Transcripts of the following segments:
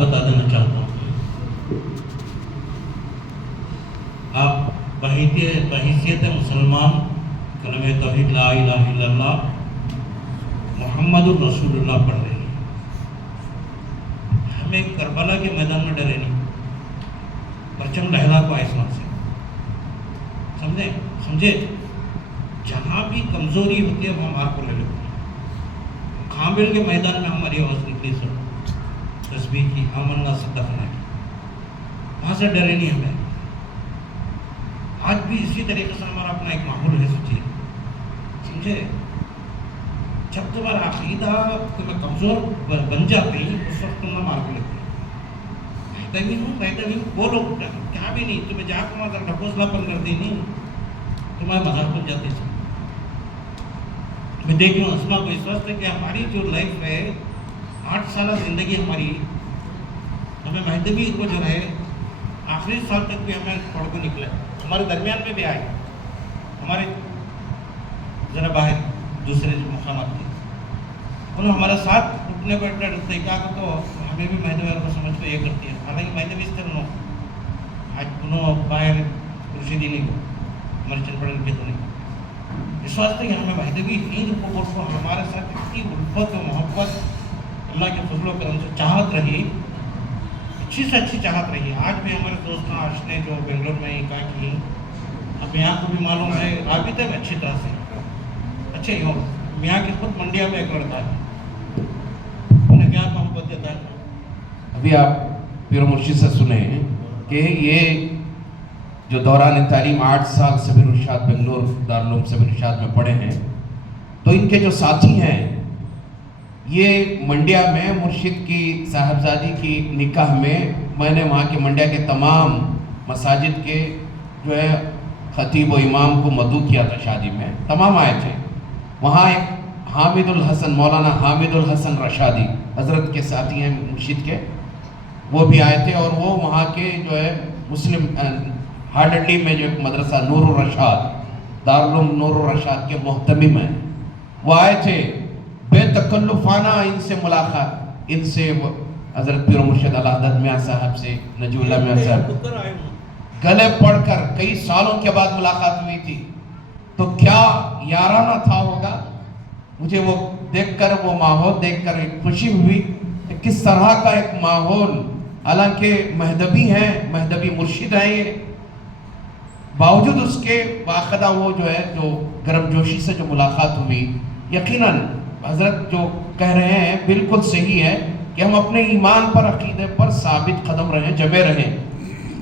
بتا دینا چاہتا ہوں، آپ بحیثیت مسلمان کلمہ توحید لا الہ الا اللہ محمد الرسول اللہ پڑھ رہے ہیں۔ ہمیں کربلا کے میدان میں ڈرے نہیں، پرچم لہرا کو آسمان سے سمجھے جہاں بھی کمزوری ہوتی ہے وہ ہمارے کو لے لیتے ہیں۔ کامل کے میدان میں ہماری آواز نکلی سر تسبیح کی، آمنا صدقنا کی، وہاں سے ڈرے نہیں ہمیں۔ آج بھی اسی طریقے سے ہمارا اپنا ایک ماحول ہے، سوچیے سمجھے، جب تمہارا عقیدہ تمہیں کمزور بن جاتی اس وقت تم نہ مار کو لیتے بہتر ہوں بولو کیا بھی نہیں، تمہیں جا کے وہاں ڈھکوسلا پن کر دی نہیں، تمہارا مذاق بن جاتے سب۔ میں دیکھ لوں اسما کو اس وقت کہ ہماری جو لائف ہے 8 سالہ زندگی ہماری، ہمیں مہدوی کو جو ہے آخری سال تک بھی ہمیں پڑھ کو نکلے، ہمارے درمیان میں بھی آئے، ہمارے ذرا باہر دوسرے مقامات کے انہوں ہمارا ساتھ اٹھنے بیٹھنے رکھتے کیا تو ہمیں بھی مہدوی کو سمجھ کو یہ کرتی ہے، حالانکہ مہدوی اس طرح آج انہوں باہر رشیدی نہیں کو مرچن پڑھنے کے تو نہیں، اس واسطے کہ ہمیں مہدوی ہند کو ہمارے ساتھ اتنی الفت و محبت اللہ کے فضل و کرم سے چاہت رہی، اچھی سے اچھی چاہت رہی۔ آج بھی ہمارے دوست آشنے جو بنگلور میں کہاں کی، اب یہاں کو بھی معلوم ہے رابطے میں اچھی طرح سے اچھے ہوں، یہاں کی خود منڈیا میں ایک لڑکا ہے، انہیں کیا کام کو دیتا ہے۔ ابھی آپ پیر مرشد سے سنے ہیں کہ یہ جو دوران تعلیم 8 سال سبیل ارشاد بنگلور دارالعلوم سبیل ارشاد میں پڑھے ہیں، تو ان کے جو ساتھی ہیں یہ منڈیا میں مرشد کی صاحبزادی کی نکاح میں نے وہاں کے منڈیا کے تمام مساجد کے جو ہے خطیب و امام کو مدعو کیا تھا، شادی میں تمام آئے تھے۔ وہاں ایک حامد الحسن، مولانا حامد الحسن رشادی حضرت کے ساتھی ہیں مرشد کے، وہ بھی آئے تھے، اور وہ وہاں کے جو ہے مسلم ہارڈلی میں جو ایک مدرسہ نور الرشاد دارالعلوم نور الرشاد کے محتمم ہیں، وہ آئے تھے۔ بے تکلفانہ ان سے ملاقات، ان سے حضرت پیر مرشد اعلیٰ حضرت میاں صاحب سے، نجیب اللہ میاں صاحب گلے پڑھ کر کئی سالوں کے بعد ملاقات ہوئی تھی، تو کیا یارانہ تھا ہوگا۔ مجھے وہ دیکھ کر، وہ ماحول دیکھ کر ایک خوشی ہوئی کہ کس طرح کا ایک ماحول، حالانکہ مہدوی ہیں، مہدوی مرشد ہیں یہ، باوجود اس کے باخدا وہ جو ہے جو گرم جوشی سے جو ملاقات ہوئی، یقیناً حضرت جو کہہ رہے ہیں بالکل صحیح ہے کہ ہم اپنے ایمان پر، عقیدے پر ثابت قدم رہیں، جمے رہیں۔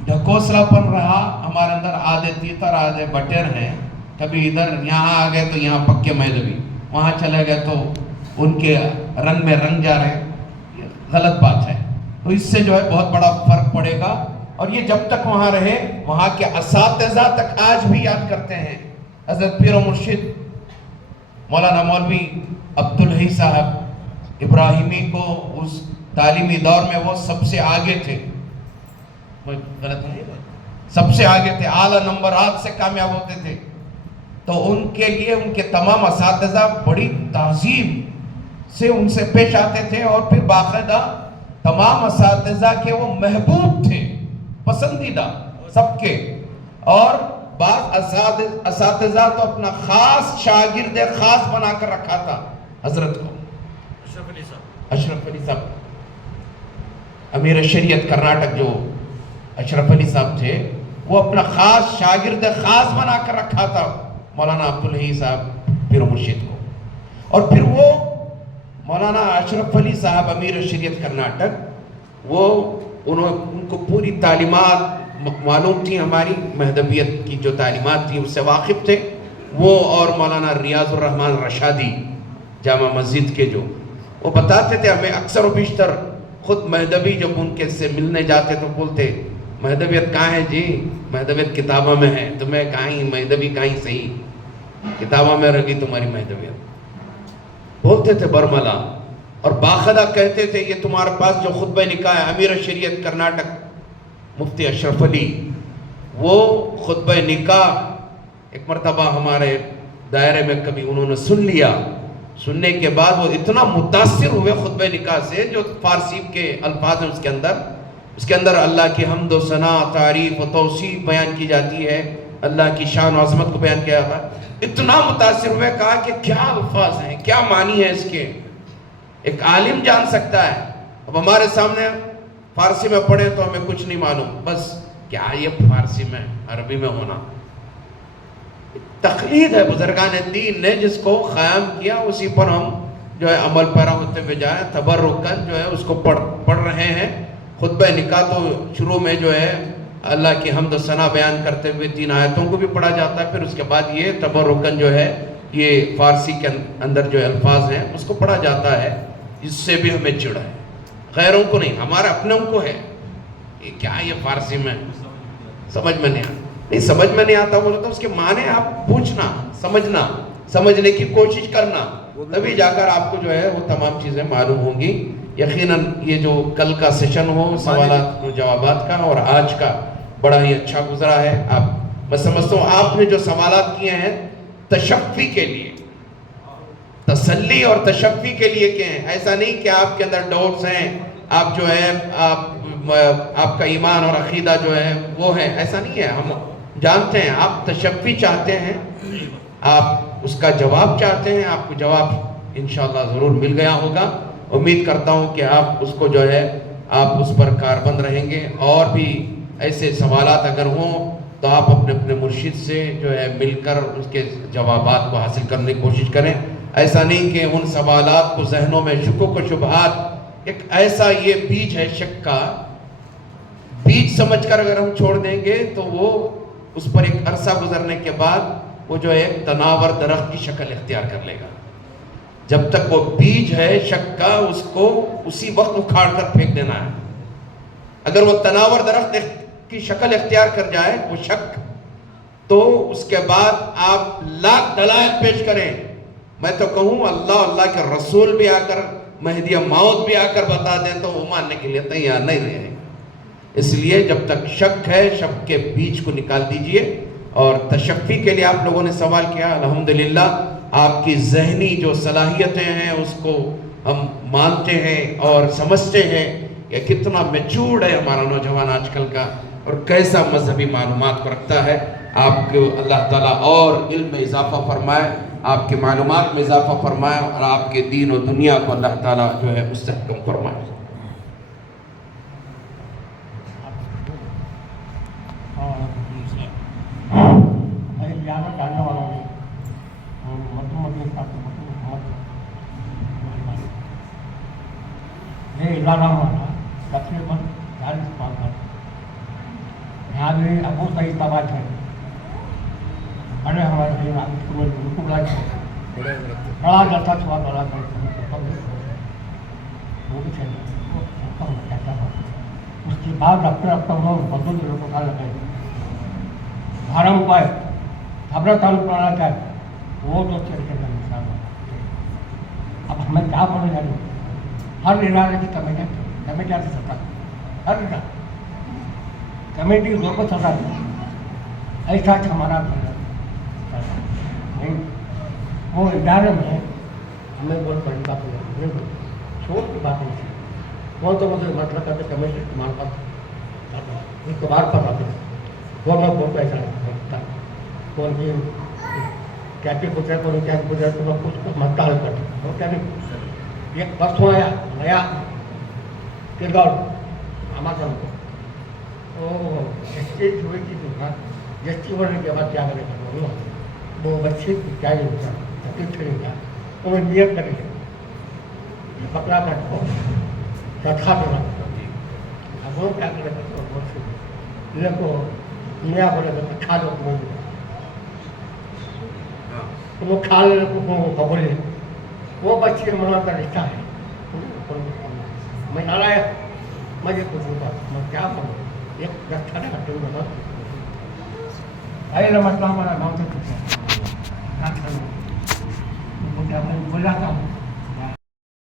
ڈھکوسلا پن رہا ہمارے اندر، آدھے تیتر آدھے بٹیر ہیں، کبھی ادھر یہاں آ گئے تو یہاں پکے مہدوی، وہاں چلے گئے تو ان کے رنگ میں رنگ جا رہے، یہ غلط بات ہے۔ تو اس سے جو ہے بہت بڑا فرق پڑے گا، اور یہ جب تک وہاں رہے، وہاں کے اساتذہ تک آج بھی یاد کرتے ہیں۔ حضرت پیر و مرشد مولانا مولوی عبدالحی صاحب ابراہیمی کو اس تعلیمی دور میں وہ سب سے آگے تھے، غلط نہیں، سب سے آگے تھے، اعلیٰ نمبرات سے کامیاب ہوتے تھے، تو ان کے لیے ان کے تمام اساتذہ بڑی تعظیم سے ان سے پیش آتے تھے، اور پھر باقاعدہ تمام اساتذہ کے وہ محبوب تھے، پسندیدہ سب کے، اور بعض اساتذہ تو اپنا خاص شاگرد خاص بنا کر رکھا تھا حضرت کو۔ اشرف علی صاحب امیر شریعت کرناٹک جو اشرف علی صاحب تھے، وہ اپنا خاص شاگرد خاص بنا کر رکھا تھا مولانا عبدالحی صاحب پیر مرشد کو۔ اور پھر وہ مولانا اشرف علی صاحب امیر شریعت کرناٹک، وہ ان کو پوری تعلیمات معلوم تھی، ہماری مہدویت کی جو تعلیمات تھی اس سے واقف تھے وہ، اور مولانا ریاض الرحمن رشادی جامع مسجد کے جو، وہ بتاتے تھے ہمیں اکثر و بیشتر، خود مہدوی جب ان کے سے ملنے جاتے تو بولتے مہدویت کہاں ہے جی، مہدویت کتابوں میں ہے، تمہیں کہیں مہدوی کہیں صحیح کتابوں میں رہی تمہاری مہدویت، بولتے تھے برملا، اور باخدا کہتے تھے یہ تمہارے پاس جو خطبہ نکاح ہے امیر شریعت کرناٹک مفتی اشرف علی، وہ خطبہ نکاح ایک مرتبہ ہمارے دائرے میں کبھی انہوں نے سن لیا، سننے کے بعد وہ اتنا متاثر ہوئے خطبہ نکاح سے، جو فارسی کے الفاظ ہیں اس کے اندر اللہ کی حمد و ثنا، تعریف و توصیف بیان کی جاتی ہے، اللہ کی شان و عظمت کو بیان کیا جاتا ہے، اتنا متاثر ہوئے، کہا کہ کیا الفاظ ہیں، کیا معنی ہے اس کے، ایک عالم جان سکتا ہے۔ اب ہمارے سامنے فارسی میں پڑھیں تو ہمیں کچھ نہیں معلوم، بس کیا یہ فارسی میں عربی میں ہونا، تقلید ہے بزرگان دین نے جس کو قائم کیا، اسی پر ہم جو ہے عمل پیرا ہوتے ہوئے جائیں، تبرکن جو ہے اس کو پڑھ رہے ہیں۔ خطبہ نکاح تو شروع میں جو ہے اللہ کی حمد و ثنا بیان کرتے ہوئے 3 آیتوں کو بھی پڑھا جاتا ہے، پھر اس کے بعد یہ تبرکن جو ہے یہ فارسی کے اندر جو الفاظ ہیں اس کو پڑھا جاتا ہے، اس سے بھی ہمیں چڑ ہے، غیروں کو نہیں، ہمارے اپنوں کو ہے۔ یہ کیا یہ فارسی میں سمجھ میں نہیں آتا، نہیں سمجھ میں نہیں آتا بولے تو اس کے معنی آپ پوچھنا، سمجھنا، سمجھنے کی کوشش کرنا، تبھی جا کر آپ کو جو ہے وہ تمام چیزیں معلوم ہوں گی۔ یقیناً یہ جو کل کا سیشن ہو سوالات و جوابات کا اور آج کا بڑا ہی اچھا گزرا ہے۔ میں سمجھتا ہوں آپ نے جو سوالات کیے ہیں تشفی کے لیے، تسلی اور تشفی کے لیے کیے ہیں، ایسا نہیں کہ آپ کے اندر ڈاؤٹس ہیں، آپ جو ہے آپ کا ایمان اور عقیدہ جو ہے وہ ہے، ایسا نہیں ہے۔ ہم جانتے ہیں آپ تشفی چاہتے ہیں، آپ اس کا جواب چاہتے ہیں، آپ کو جواب انشاءاللہ ضرور مل گیا ہوگا۔ امید کرتا ہوں کہ آپ اس کو جو ہے آپ اس پر کاربند رہیں گے، اور بھی ایسے سوالات اگر ہوں تو آپ اپنے اپنے مرشد سے جو ہے مل کر اس کے جوابات کو حاصل کرنے کی کوشش کریں۔ ایسا نہیں کہ ان سوالات کو ذہنوں میں شکوک و شبہات، ایک ایسا یہ بیج ہے شک کا، بیج سمجھ کر اگر ہم چھوڑ دیں گے تو وہ اس پر ایک عرصہ گزرنے کے بعد وہ جو ہے ایک تناور درخت کی شکل اختیار کر لے گا۔ جب تک وہ بیج ہے شک کا، اس کو اسی وقت اکھاڑ کر پھینک دینا ہے۔ اگر وہ تناور درخت کی شکل اختیار کر جائے وہ شک، تو اس کے بعد آپ لاکھ دلائل پیش کریں، میں تو کہوں اللہ کے رسول بھی آ کر، مہدی موعود بھی آ کر بتا دیں تو وہ ماننے کے لیے تیار نہیں رہے۔ اس لیے جب تک شک ہے، شک کے بیج کو نکال دیجئے۔ اور تشفی کے لیے آپ لوگوں نے سوال کیا، الحمدللہ آپ کی ذہنی جو صلاحیتیں ہیں اس کو ہم مانتے ہیں اور سمجھتے ہیں کہ کتنا میچورڈ ہے ہمارا نوجوان آج کل کا، اور کیسا مذہبی معلومات کو رکھتا ہے۔ آپ کو اللہ تعالیٰ اور علم میں اضافہ فرمائے، آپ کے معلومات میں اضافہ فرمائے، اور آپ کے دین و دنیا کو اللہ تعالیٰ جو ہے مستحکم فرمائے۔ تقریباً 40 سال تک یہاں بھی ابو صحیح تباہ ہے، بڑے ہمارے بالکل بڑا جاتا تھا، بڑا اس کے بعد اپنے بدل لوگوں کا لگے دھارم پائے خبر تعلق پڑھنا چاہے وہ تو چل کے مثال۔ اب ہمیں کیا پڑھنے جانے، ہر ادارے کی کمیٹیاں سے سکتا، ہر ادارہ کمیٹی کو سزا دی، ایسا ہمارا نہیں، وہ ادارے میں ہمیں بہت بڑی بات ہے، چھوٹ کی بات نہیں تھی، وہ تو مجھے مطلب کرتے کمیٹی استعمال پر اعتبار پر آتے وہ لوگ بہت ایسا ہوتا ہے، کون بھی کیسے گزرے کون کیسے گزرے تو لوگ کچھ مدد کرتے، وہ کیا نہیں ایک پرسوں آیا نیا کردار ہمارا جسٹس ہوئے کی جسٹس ہونے کے بعد کیا کرے گا وہ بچے کی کیا نہیں ہوتا تکلیف نہیں ہوتا، وہ نیت کرے گا پکڑا کر رکھا دینا، اب وہ کیا کرے گا بہت سے کو نیا بولے گا کھا لو تو وہ کھا لے کو بولے وہ بچے کے منع کا رشتہ ہے، میں نہ لایا مجھے کچھ ہوگا میں کیا کروں، ایک رکھا نہیں ہٹوں گا پہلے مسئلہ ہمارا گاؤں سے بولا تھا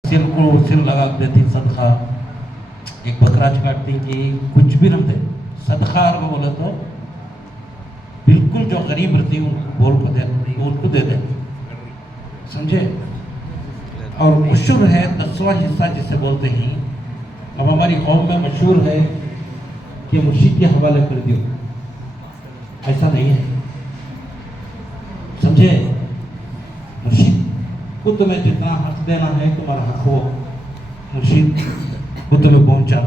سر کو سر لگا دیتی صدقہ، ایک بکرا چکاٹتی تھی، کچھ بھی نہ دے صدقہ، اور وہ بولے تو بالکل جو غریب رہتی ان کو بول کو دے، ان کو دے دے، سمجھے؟ اور عشر ہے 10واں حصہ جسے بولتے ہیں. اب ہماری قوم میں مشہور ہے کہ مرشید کے حوالے کر دیو. ایسا نہیں ہے، سمجھے؟ مرشید کو تمہیں جتنا حق دینا ہے تمہارا حق ہو، مرشید کو تمہیں پہنچا.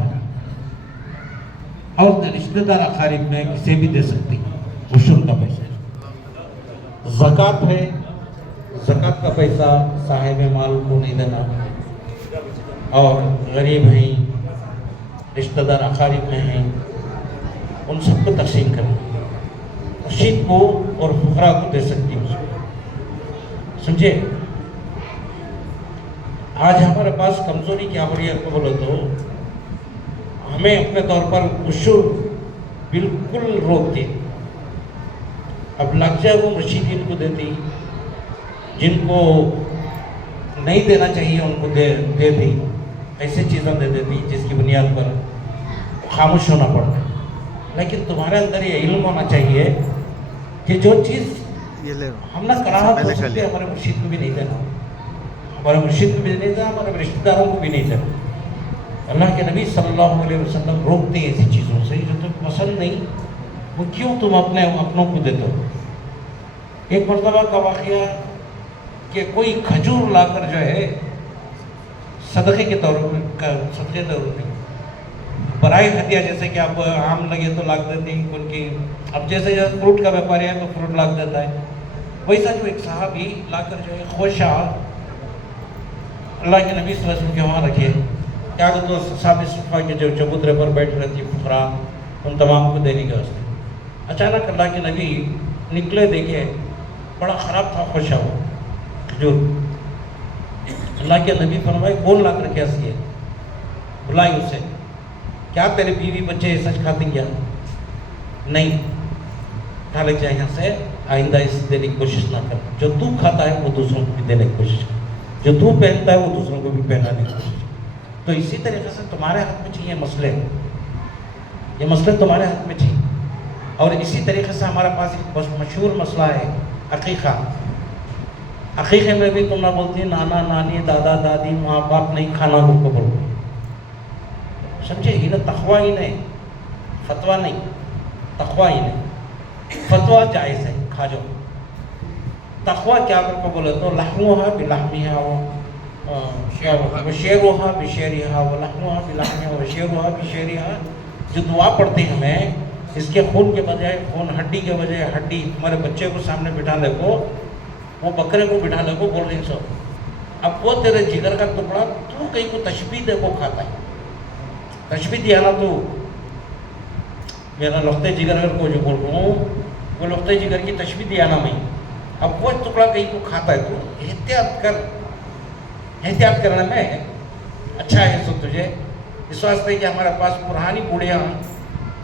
اور رشتہ دار اقارب میں کسی بھی دے سکتی عشر کا پیسہ. زکوٰۃ ہے، زکوٰۃ کا پیسہ صاحب مال کو نہیں دینا، اور غریب ہیں، رشتہ دار اقارب میں ہیں، ان سب کو تقسیم کرنا. مرشید کو اور فقراء کو دے سکتی ہوں، سمجھے؟ آج ہمارے پاس کمزوری کیا ہو رہی ہے کو بولے تو ہمیں اپنے طور پر عشر بالکل روک دے. اب لگ جائے وہ مرشید ان کو دیتی، جن کو نہیں دینا چاہیے ان کو دے دی، ایسی چیزیں دے دیتی جس کی بنیاد پر خاموش ہونا پڑتا. لیکن تمہارے اندر یہ علم ہونا چاہیے کہ جو چیز ہم نہ کراہت ہو سکتے ہمارے مرشید کو بھی نہیں دینا، ہمارے مرشید کو بھی نہیں دینا، ہمارے رشتہ داروں کو بھی نہیں دینا. اللہ کے نبی صلی اللہ علیہ وسلم روکتے ہیں ایسی چیزوں سے جو تمہیں پسند نہیں، وہ کیوں تم اپنوں کو دیتے ہو. ایک مرتبہ کا واقعہ کہ کوئی کھجور لا کر جو ہے صدقے کے طور پر برائے ہدیہ، جیسے کہ اب آم لگے تو لاگ دیتے ہیں ان کی، اب جیسے فروٹ کا بیپاری ہے تو فروٹ لاگ دیتا ہے، ویسا جو ایک صحابی لا کر جو ہے خوشا اللہ کے نبی صلی اللہ علیہ وسلم کے وہاں رکھے. کیا کہ تو صحابی صفحہ کے جو چبوترے پر بیٹھ رہتی فقراء ان تمام کو دینے کے واسطے. اچانک اللہ کے نبی نکلے، دیکھے بڑا خراب تھا خوشا ہوا کھجور. اللہ کے نبی فرمائے کون لا کر کیا سی ہے؟ بلائی اسے. کیا تیرے بیوی بچے سچ کھاتے کیا؟ نہیں. اٹھا لے جائے یہاں سے، آئندہ اس دینے کی کوشش نہ کر. جو تو کھاتا ہے وہ دوسروں کو بھی دینے کی کوشش کر، جو تو پہنتا ہے وہ دوسروں کو بھی پہنانے کی کوشش کر. تو اسی طریقے سے تمہارے ہاتھ میں چاہیے یہ مسئلے تمہارے ہاتھ میں چاہیے. اور اسی طریقے سے ہمارے پاس ایک مشہور مسئلہ ہے عقیقہ. عقیقے میں بھی تم نہ بولتی نانا نانی دادا دادی ماں باپ نہیں کھانا ان کو بولو، سمجھے؟ یہ تقویٰ ہی نہیں، فتویٰ نہیں، تقویٰ ہی نہیں. فتویٰ جائز ہے، کھا جاؤ. تقویٰ کیا کر کو بولے تو لحموها بلحمها وشیروها بشیرها ولحموها بلحمها وشیروها بشیرها. جو دعا پڑھتے ہیں ہمیں، اس کے خون کے بجائے خون، ہڈی کے بجائے ہڈی. ہمارے بچے کو سامنے بٹھا لے کو، وہ بکرے کو بٹھا لے کو بول رہی سو. اب وہ تیرے جگر کا ٹکڑا تو کہیں کو تشبیہ دے کو کھاتا ہے. تشبیہ دیا نا تو میرا لختے جگر اگر کو جو بول رہا ہوں وہ لختے جگر کی تشبیہ دیا نا میں. اب وہ ٹکڑا کہیں کو کھاتا ہے تو احتیاط کر. احتیاط کرنے میں اچھا ہے سو تجھے. اس واسطے کہ ہمارے پاس پرانی بوڑھیاں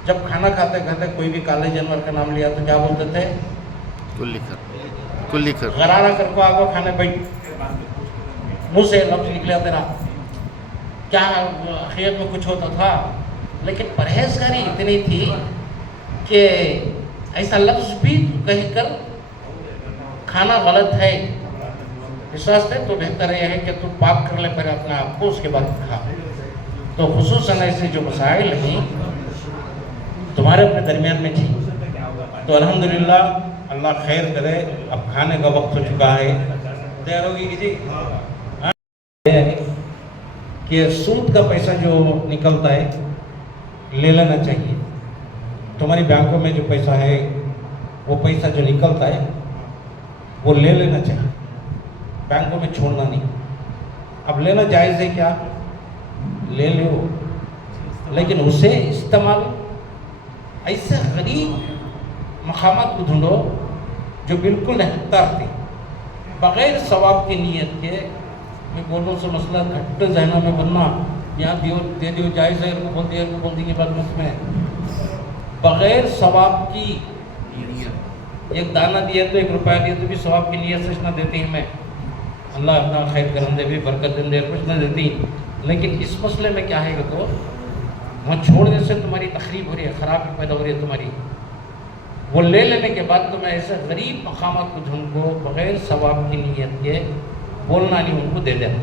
جب کھانا کھاتے کھاتے کوئی بھی کالے جانور کا نام لیا تو کیا بولتے تھے؟ کلی کر غرارہ کر کو آگو کھانے بیٹھ، منہ سے لفظ نکلیا تیرا. کیا آخرت میں کچھ ہوتا تھا، لیکن پرہیزگاری اتنی تھی کہ ایسا لفظ بھی کہہ کر کھانا غلط ہے. اس واسطے تو بہتر یہ ہے کہ تو پاک کر لے پہلے اپنے آپ کو، اس کے بعد کھا. تو خصوصاً ایسے جو مسائل ہیں تمہارے اپنے درمیان میں تھی. تو الحمدللہ اللہ خیر کرے. اب کھانے کا وقت ہو چکا ہے، تیار ہوگی جی؟ کہ سود کا پیسہ جو نکلتا ہے لے لینا چاہیے. تمہاری بینکوں میں جو پیسہ ہے وہ پیسہ جو نکلتا ہے وہ لے لینا چاہیے، بینکوں میں چھوڑنا نہیں. اب لینا جائز ہے کیا؟ لے لو، لیکن اسے استعمال ایسے غریب مقامات کو ڈھونڈو جو بالکل حقدار تھے، بغیر ثواب کی نیت کے. میں بول رہا ہوں سے مسئلہ گھٹے ذہنوں میں بننا، یہاں دے دیو جائز ہے، کو بول دی کے بعد میں بغیر ثواب کی ایک دانہ دیا تو 1 روپیہ دیا تو بھی ثواب کی نیت سے نہ دیتی ہمیں. اللہ اپنا خیر کرم دے بھی، برکت دن دے، کچھ نہ دیتی. لیکن اس مسئلے میں کیا ہے کہ تو وہاں چھوڑنے سے تمہاری تخریب ہو رہی ہے، خرابی پیدا ہو رہی ہے تمہاری. وہ لے لینے کے بعد تمہیں ایسے غریب مقامات کو ڈھونڈ کو بغیر ثواب کی نیت کے بولنا نہیں، ان کو دے دینا.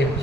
1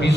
20